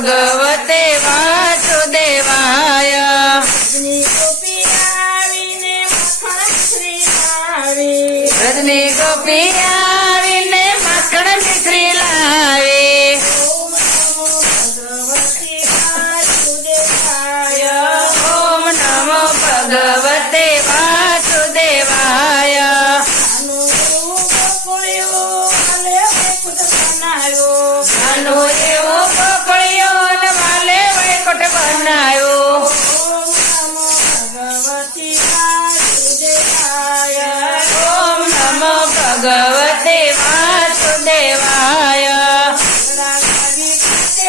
ભગવતે વાસુદેવાય. રજની ગોપી આવીને માખણ મિશ્રી લાવે ઓમ નમો ભગવતે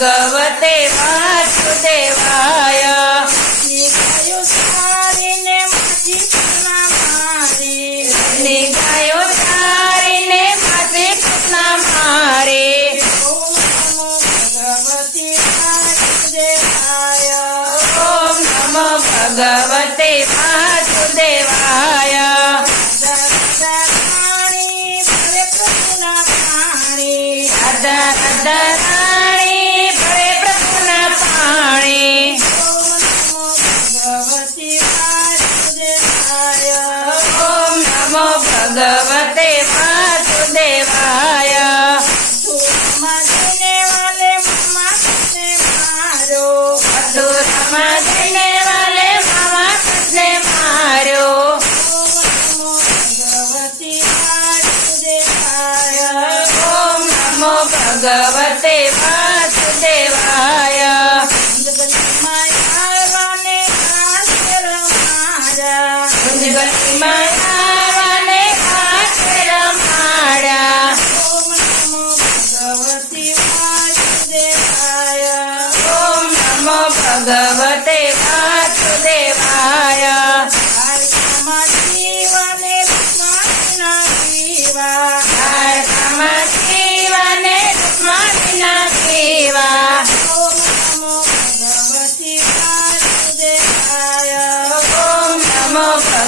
भगवते love.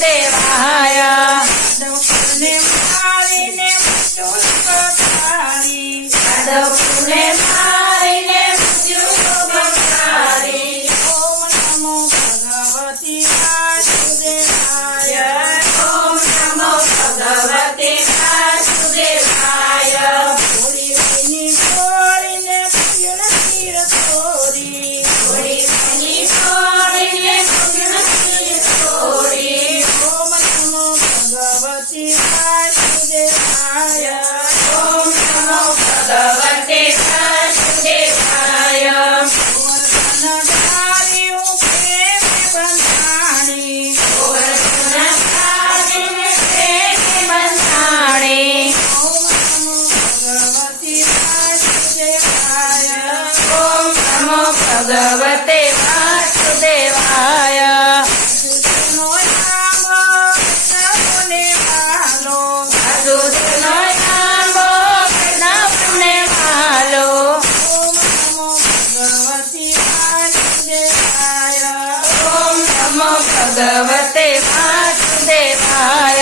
દેવા ください ભગવતે વાસુદેવાય